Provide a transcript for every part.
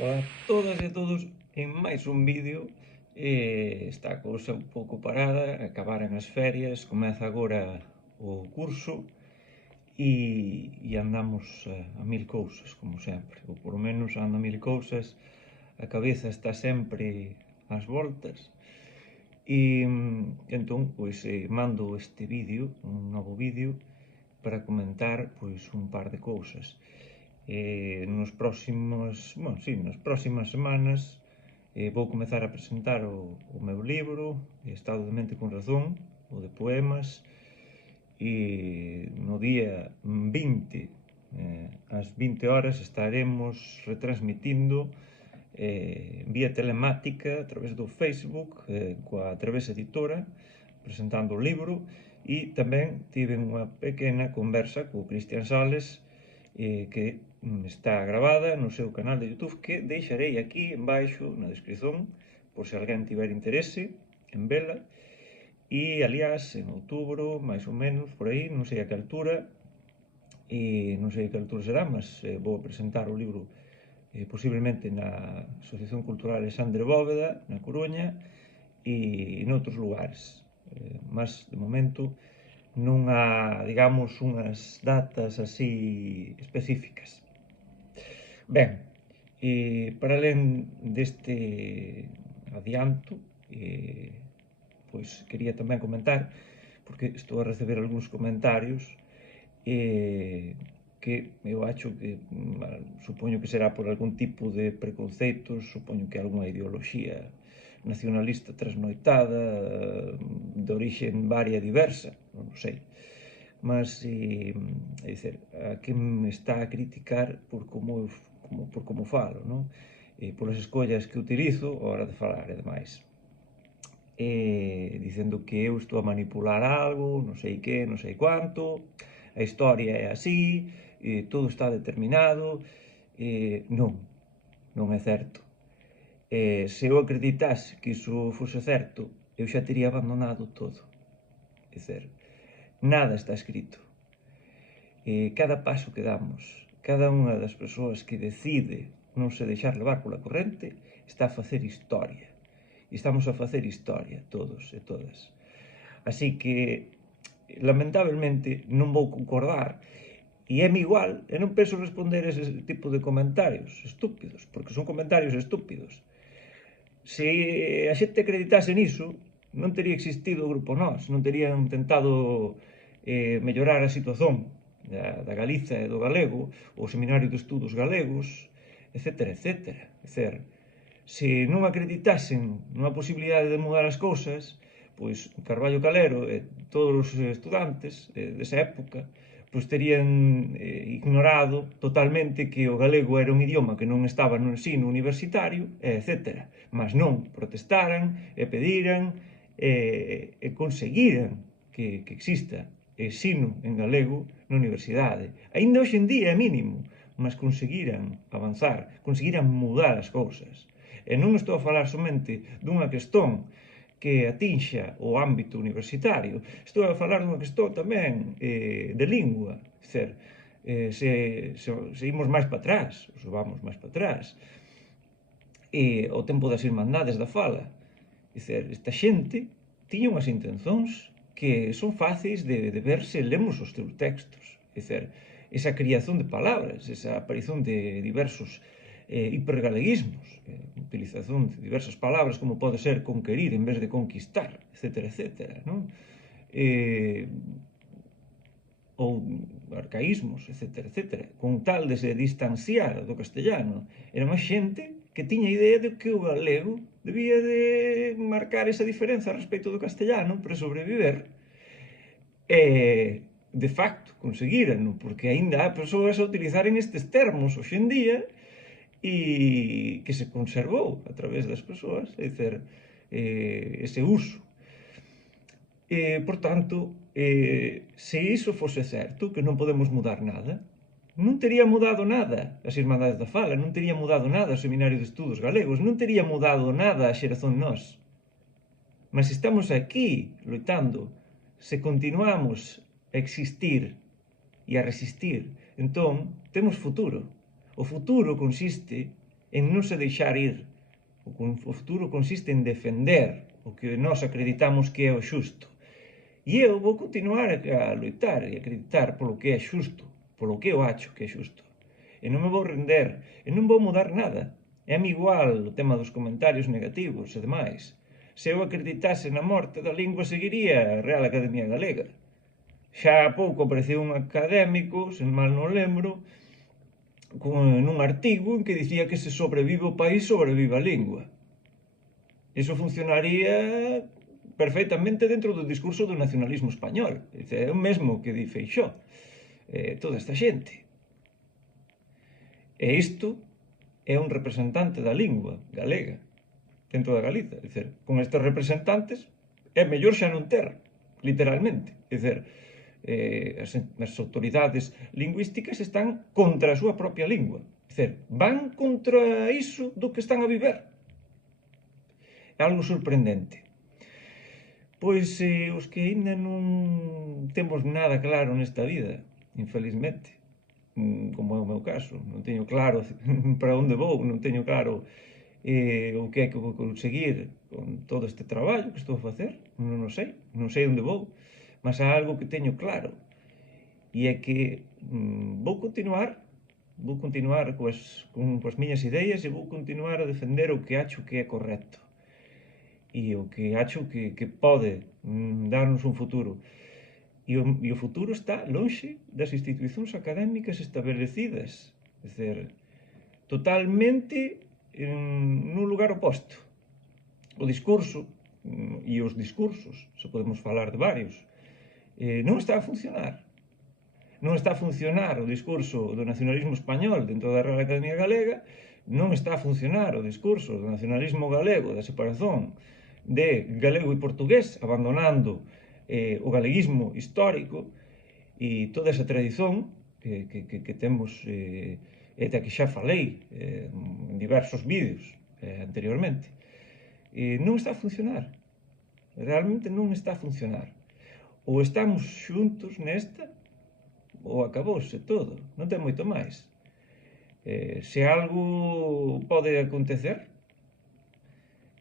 Ola a todas e a todos en máis un vídeo. Está a cousa un pouco parada, acabaran as ferias, comeza agora o curso e andamos a mil cousas, como sempre, ou por lo menos ando a mil cousas, a cabeza está sempre ás voltas entón, pois, mando este vídeo, un novo vídeo, para comentar, pois, un par de cousas. Nas próximas semanas vou comezar a presentar o meu libro, Estado de mente con razón, o de poemas, e no día 20, ás 20 horas, estaremos retransmitindo vía telemática a través do Facebook coa Travesa Editora, presentando o libro, e tamén tiven unha pequena conversa co Cristian Sales que está gravada no seu canal de YouTube, que deixarei aquí embaixo na descripción por se alguén tiver interese en vela. E, aliás, en outubro, máis ou menos, por aí, non sei a que altura, non sei a que altura será, mas vou a presentar o libro posiblemente na Asociación Cultural Alexandre Bóveda, na Coruña, e noutros lugares. Mas, de momento, non há, digamos, unhas datas así específicas. Ben, para alén deste adianto, pois quería tamén comentar, porque estou a receber algúns comentarios que eu acho que supoño que será por algún tipo de preconceitos, supoño que algunha ideoloxía nacionalista trasnoitada, de orixe varia diversa, non sei. Mas, é dicer, a que me está a criticar por como falo, non? Polas escollas que utilizo a hora de falar, e demais. Dicendo que eu estou a manipular algo, non sei que, non sei cuánto, a historia é así, todo está determinado. Non, non é certo. Se eu acreditase que iso fose certo, eu xa teria abandonado todo. É dizer, nada está escrito. Cada paso que damos, cada unha das persoas que decide non se deixar levar pola corrente, está a facer historia. E estamos a facer historia, todos e todas. Así que, lamentablemente, non vou concordar, e é-me igual, e non penso responder ese tipo de comentarios estúpidos, porque son comentarios estúpidos. Se a xente acreditase niso, non tería existido o Grupo Nós, non terían tentado mellorar a situación da Galiza e do galego, o Seminario de Estudos Galegos, etcétera, etcétera. É dizer, se non acreditasen nunha posibilidade de mudar as cousas, pois Carballo Calero e todos os estudantes desa época pois terían ignorado totalmente que o galego era un idioma que non estaba no ensino universitario, etc. Mas non, protestaran e pediran e conseguiran que exista ensino en galego na universidade. Ainda hoxe en día é mínimo, mas conseguiran avanzar, conseguiran mudar as cousas. E non estou a falar somente dunha cuestión que atinxa o ámbito universitario, estou a falar dunha cuestión tamén de lingua. Dizer, se imos máis para atrás, se vamos máis para atrás, o tempo das irmandades da fala, dizer, esta xente tiña unhas intencións que son fáceis de ver se lemos os seus textos. Dizer, esa criación de palabras, esa aparición de diversos hipergaleguismos, utilización de diversas palabras como pode ser conquerir en vez de conquistar, etcétera, etcétera, non? Ou arcaísmos, etcétera, etcétera, con tal de se distanciar do castellano. Era unha xente que tiña idea de que o galego debía de marcar esa diferenza respecto do castellano para sobreviver. De facto, conseguírano, porque aínda há persoas a utilizaren estes termos hoxe en día e que se conservou a través das persoas, é dizer, ese uso. Por tanto, se iso fose certo, que non podemos mudar nada, non tería mudado nada as Irmandades da Fala, non tería mudado nada o Seminario de Estudos Galegos, non tería mudado nada a Xeración Nós. Mas estamos aquí loitando, se continuamos a existir e a resistir, entón temos futuro. O futuro consiste en non se deixar ir. O futuro consiste en defender o que nós acreditamos que é o xusto. E eu vou continuar a loitar e acreditar polo que é xusto, polo que eu acho que é xusto. E non me vou render, e non vou mudar nada. É-me igual o tema dos comentarios negativos e demais. Se eu acreditase na morte da lingua, seguiría a Real Academia Galega. Xa há pouco apareceu un académico, se mal non lembro, nun artigo en que dicía que se sobrevive o país, sobrevive a lingua. Iso funcionaría perfectamente dentro do discurso do nacionalismo español. É o mesmo que di Feixóo, toda esta xente. E isto é un representante da lingua galega dentro da Galiza. É dizer, con estes representantes é mellor xa non ter, literalmente. É dizer, as autoridades lingüísticas están contra a súa propia lingua. É dizer, van contra iso do que están a viver. É algo sorprendente. Pois os que ainda non temos nada claro nesta vida, infelizmente, como é o meu caso, non teño claro para onde vou, non teño claro o que é que vou conseguir con todo este traballo que estou a facer, non o sei, non sei onde vou, mas há algo que teño claro, e é que vou continuar coas miñas ideas e vou continuar a defender o que acho que é correcto e o que acho que pode darnos un futuro. E o futuro está lonxe das institucións académicas establecidas, é dizer, totalmente nun lugar oposto. O discurso e os discursos, se podemos falar de varios, non está a funcionar. Non está a funcionar o discurso do nacionalismo español dentro da Real Academia Galega, non está a funcionar o discurso do nacionalismo galego, da separación de galego e portugués, abandonando o galeguismo histórico e toda esa tradición que temos e da que xa falei en diversos vídeos anteriormente. Non está a funcionar. Realmente non está a funcionar. Ou estamos xuntos nesta, ou acabouse todo. Non ten moito máis. Se algo pode acontecer,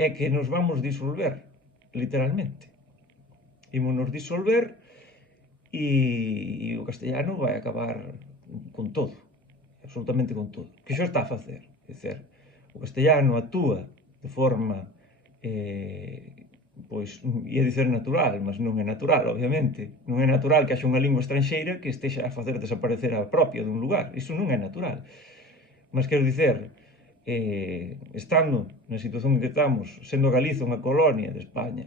é que nos vamos disolver, literalmente. Ímonos disolver e o castellano vai acabar con todo, absolutamente con todo, que xo está a facer. É dizer, o castellano actúa de forma, pois, ia dicer natural, mas non é natural, obviamente. Non é natural que haxa unha lingua estranxeira que estexa a facer desaparecer a propia dun lugar. Iso non é natural. Mas quero dicer, estando na situación en que estamos, sendo Galiza unha colonia de España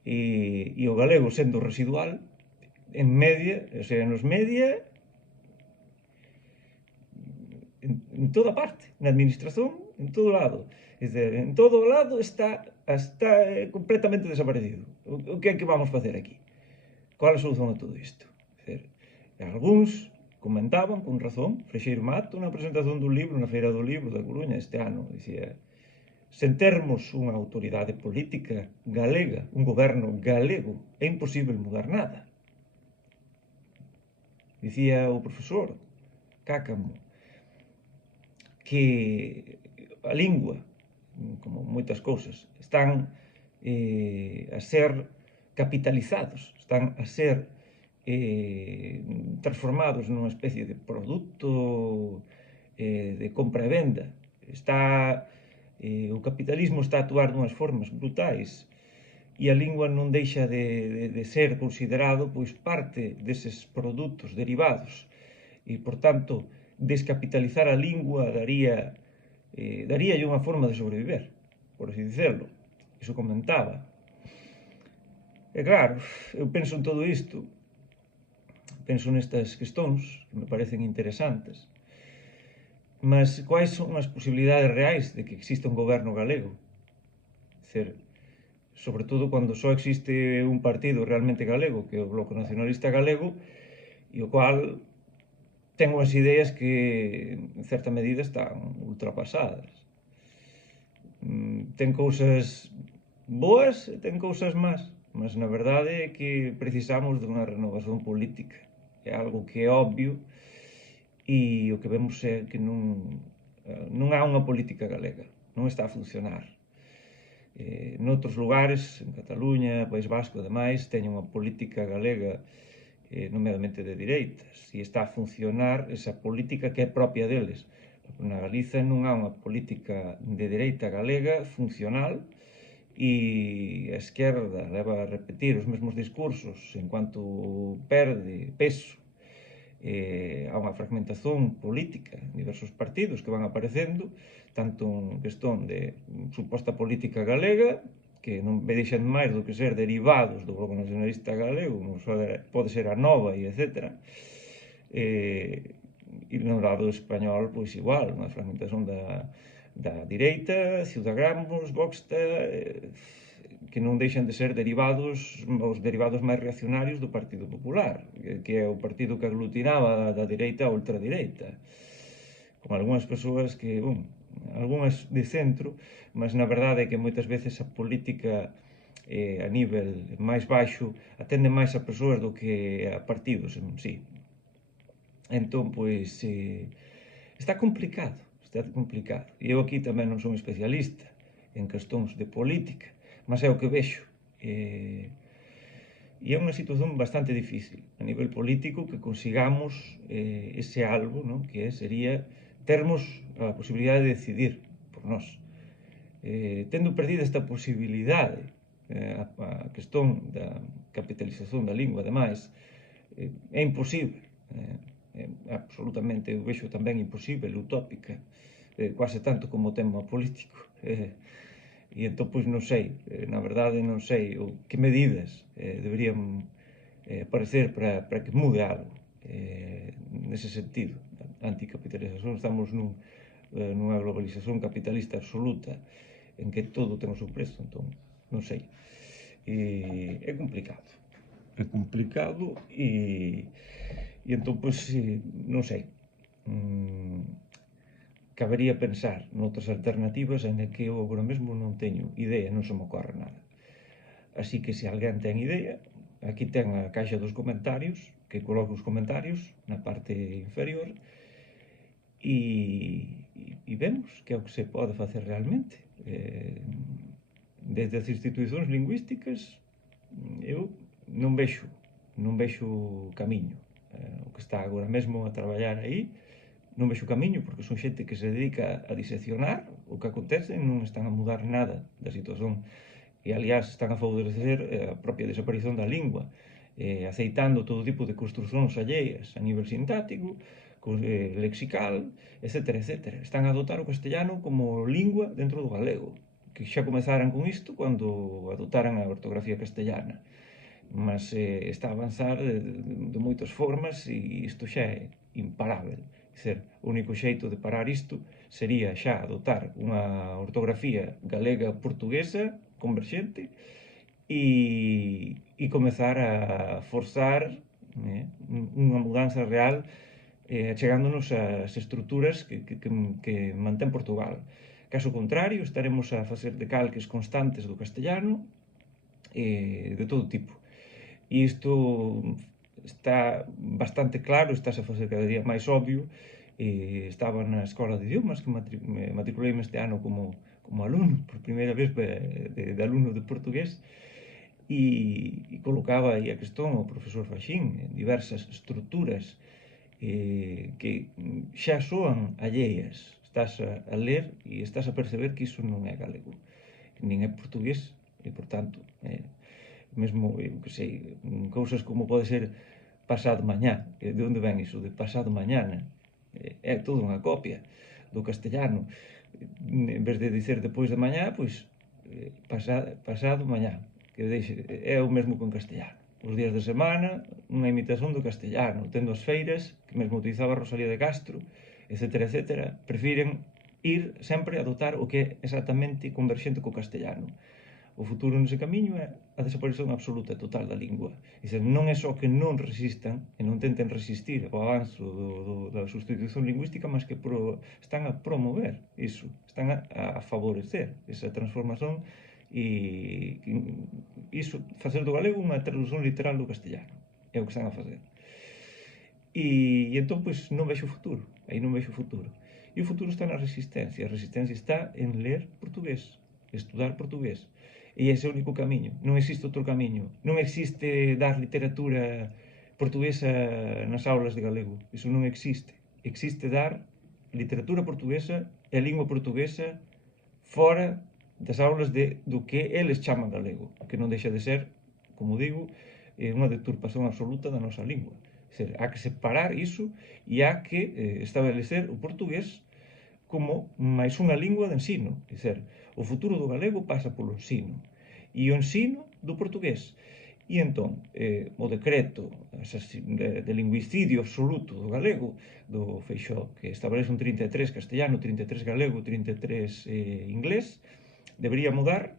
e o galego sendo residual, en media, o sea, nos media, en toda parte, na administración, en todo lado. É dizer, en todo lado está completamente desaparecido. O que é que vamos facer aquí? Qual é a solución a todo isto? É dizer, algúns comentaban, con razón, Freixeiro Mato, na presentación dun libro na Feira do Libro da Coruña este ano, dicía: sen termos unha autoridade política galega, un goberno galego, é imposible mudar nada. Dicía o profesor Cácamo que a lingua, como moitas cousas, están a ser capitalizados, están a ser transformados nunha especie de produto de compra e venda. O capitalismo está a actuar dunhas formas brutais e a lingua non deixa de ser considerado pois parte deses produtos derivados e, por tanto, descapitalizar a lingua daríalle unha forma de sobreviver, por así dicirlo. Iso comentaba. E claro, eu penso en todo isto, penso nestas questões que me parecen interesantes, mas quais son as posibilidades reais de que exista un goberno galego? Dicer, sobre todo cando só existe un partido realmente galego, que é o Bloque Nacionalista Galego, e o cual ten unhas ideas que, en certa medida, están ultrapasadas. Ten cousas boas e ten cousas más, mas na verdade é que precisamos dunha renovación política. É algo que é obvio e o que vemos é que non Non há unha política galega, non está a funcionar. Noutros lugares, en Cataluña, País Vasco e demais, teñen unha política galega nomeadamente de dereitas, e está a funcionar esa política que é propia deles. Na Galiza non há unha política de dereita galega funcional, e a esquerda leva a repetir os mesmos discursos en cuanto perde peso. Há unha fragmentación política en diversos partidos que van aparecendo, tanto en cuestión de suposta política galega, que non me deixan máis do que ser derivados do Bloque Nacionalista Galego, como pode ser a Nova e etc. E no lado español, pois igual, unha fragmentación da direita, Ciudadanos, Vox, que non deixan de ser derivados, os derivados máis reaccionarios do Partido Popular, que é o partido que aglutinaba da direita a ultradireita, con algunhas persoas que, algunhas de centro, mas na verdade é que moitas veces a política a nivel máis baixo atende máis a persoas do que a partidos en sí. Entón, pois, está complicado. E eu aquí tamén non son especialista en cuestións de política, mas é o que vexo. E é unha situación bastante difícil a nivel político que consigamos ese algo, non? Que sería termos a posibilidade de decidir por nós. Tendo perdida esta posibilidade, a cuestión da capitalización da lingua, ademais, é imposible. Absolutamente, eu vexo tamén imposible, utópica, quase tanto como o tema político. E entón, pois, non sei, na verdade non sei que medidas deberían aparecer para que mude algo nese sentido. A anticapitalización, estamos nunha globalización capitalista absoluta en que todo ten o seu prezo, entón, non sei. É complicado. E entón, pois, non sei. Cabería pensar noutras alternativas en que eu agora mesmo non teño idea, non se me ocorre nada. Así que se alguén ten idea, aquí ten a caixa dos comentarios, que coloque os comentarios na parte inferior, e vemos que é o que se pode facer realmente. Desde as institucións lingüísticas, eu non vexo camiño. O que está agora mesmo a traballar aí, non vexo camiño, porque son xente que se dedica a diseccionar o que acontece, non están a mudar nada da situación, e aliás están a favorecer a propia desaparición da lingua, aceitando todo tipo de construcións alleias a nivel sintáctico, lexical, etc. Están a adotar o castellano como lingua dentro do galego, que xa comezaran con isto cando adotaran a ortografía castellana, mas está a avanzar de moitas formas, e isto xa é imparável. O único xeito de parar isto sería xa adotar unha ortografía galega-portuguesa converxente e comezar a forzar unha mudanza real, chegándonos ás estruturas que mantén Portugal. Caso contrario, estaremos a facer decalques constantes do castellano de todo tipo. E isto está bastante claro, estáse a facer cada día máis obvio. Estaba na escola de idiomas, que me matriculei este ano como alumno, por primeira vez de alumno de portugués, e colocaba aí a cuestión o profesor Faxín en diversas estruturas que xa soan alleias. Estás a ler e estás a perceber que iso non é galego, nin é portugués, e, por tanto, mesmo, eu que sei, cousas como pode ser pasado mañá. De onde ven iso de pasado mañana? É todo unha copia do castellano. En vez de dicer depois de mañá, pois pasado mañá, que é o mesmo con castellano. Os días de semana, unha imitación do castellano, tendo as feiras, que mesmo utilizaba Rosalía de Castro, etc. Prefiren ir sempre a adotar o que é exactamente converxente co castellano. O futuro nese camiño é a desaparición absoluta e total da lingua. Non é só que non resistan e non tenten resistir o avanzo da sustitución lingüística, mas que están a promover iso, están a favorecer esa transformación e iso, facer do galego unha traducción literal do castellano. É o que están a facer. E entón, pois, non vexo futuro. Aí non vexo futuro. E E o futuro está na resistencia. A resistencia está en ler portugués, estudar portugués. E ese é o único camiño. Non existe outro camiño. Non existe dar literatura portuguesa nas aulas de galego. Iso non existe. Existe dar literatura portuguesa e lingua portuguesa fora das aulas do que eles chaman galego, que non deixa de ser, como digo, unha deturpación absoluta da nosa lingua. Há que separar iso e há que establecer o portugués como máis unha lingua de ensino. O futuro do galego pasa polo ensino. E o ensino do portugués. E entón, o decreto de lingüicidio absoluto do galego, do Feixóo, que establece un 33 castellano, 33 galego, 33 inglés, debería mudar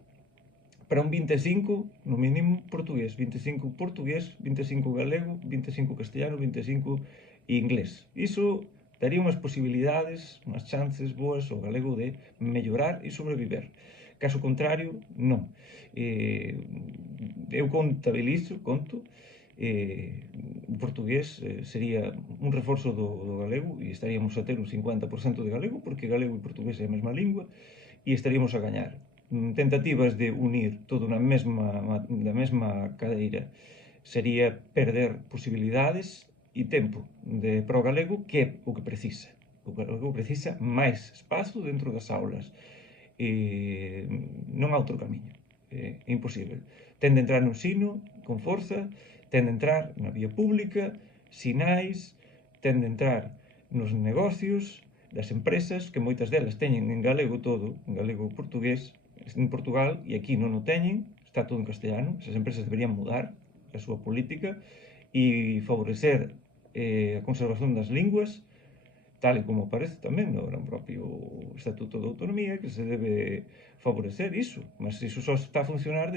para un 25, no mínimo, portugués. 25 portugués, 25 galego, 25 castellano, 25 inglés. Iso daría unhas posibilidades, unhas chances boas ao galego de mellorar e sobreviver. Caso contrario, non. Eu conto, o portugués sería un reforzo do galego e estaríamos a ter un 50% de galego, porque galego e portugués é a mesma lingua, e estaríamos a gañar. Tentativas de unir todo na mesma cadeira sería perder posibilidades e tempo para o galego, que é o que precisa. O galego precisa máis espazo dentro das aulas. Non há outro camiño. É imposible. Ten de entrar no ensino con forza, ten de entrar na vía pública, sinais, ten de entrar nos negocios das empresas, que moitas delas teñen en galego todo, en galego portugués, en Portugal, e aquí non o teñen, está todo en castellano. Esas empresas deberían mudar a súa política e favorecer a conservación das linguas, tal e como aparece tamén no propio Estatuto de Autonomía, que se debe favorecer iso, mas iso só está a funcionar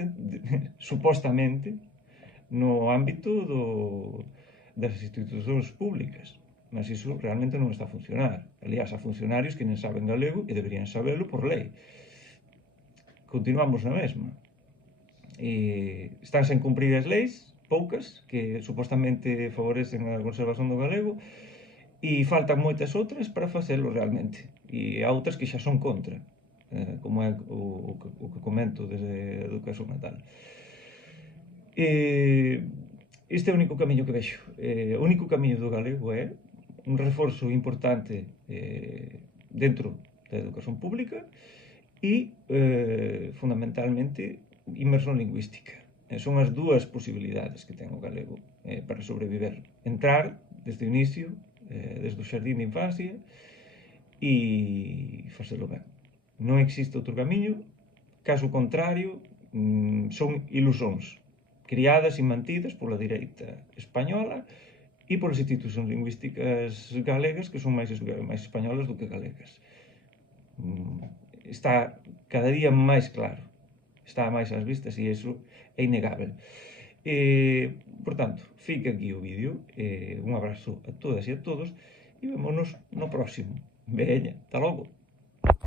supostamente no ámbito das institucións públicas, mas iso realmente non está a funcionar. Aliás, há funcionarios que non saben galego e deberían sabelo por lei. Continuamos na mesma. Están sen cumprir as leis, poucas, que supostamente favorecen a conservación do galego, e faltan moitas outras para facelo realmente. E há outras que xa son contra, como é o que comento desde a educación e tal. Este é o único camiño que vexo. O único camiño do galego é un reforzo importante dentro da educación pública e, fundamentalmente, inmersión lingüística. Son as dúas posibilidades que ten o galego para sobreviver. Entrar desde o inicio, desde o xardín de infancia, e facelo ben. Non existe outro camiño. Caso contrario, son ilusóns criadas e mantidas pola direita española e polas institucións lingüísticas galegas, que son máis españolas do que galegas. Está cada día máis claro, está máis ás vistas, e iso é innegável. Por tanto, fica aquí o vídeo. Un abrazo a todas e a todos e vémonos no próximo. Veña, ata logo.